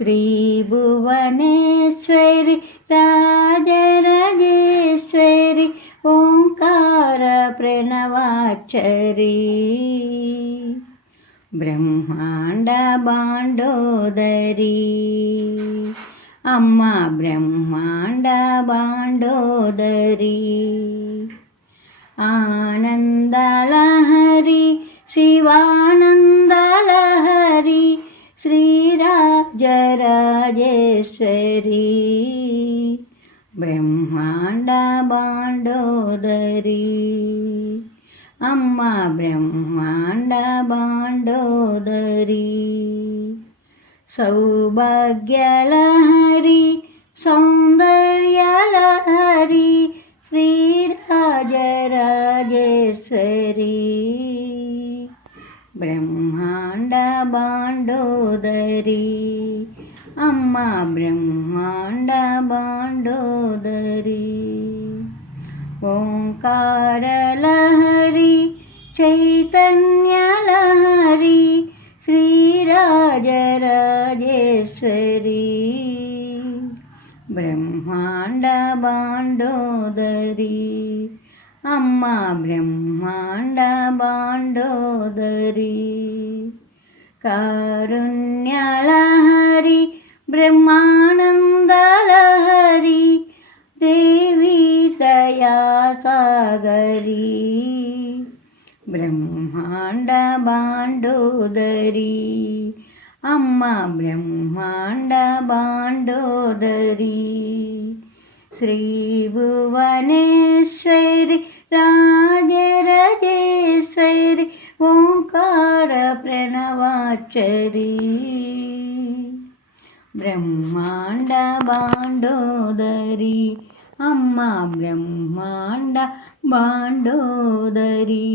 श्रीभुवनेश्वरि राजराजेश्वरि ओंकार प्रणवाक्षरी ब्रह्मांड बांडोदरी अम्मा ब्रह्मांड बांडोदरी आनंदलहरी शिवानंदलहरी श्रीराजराजेश्वरी ब्रह्मांड बांडोदरी अम्मा ब्रह्मांड बांडोदरी सौभाग्यलहरी सौंदर्यलहरी श्रीराजराजेश्वरी ब्रह्मांड बांडोदरी अम्मा ब्रह्मांड बांडोदरी ओंकारलहरी चैतन्यलहरी श्रीराजराजेश्वरी ब्रह्मांड बांडोदरी अम्मा ब्रह्मांड बांडोदरी कारुण्यलहरी ब्रह्मानंदलहरी देवी दया सागरी ब्रह्मांड बांडोदरी अम्मा ब्रह्मांड बांडोदरी श्रीभुवनेश्वरि राजराजेश्वरि ओंकार प्रणवाक्षरी ब्रह्मांड बांडोदरी अम्मा ब्रह्मांड बांडोदरी।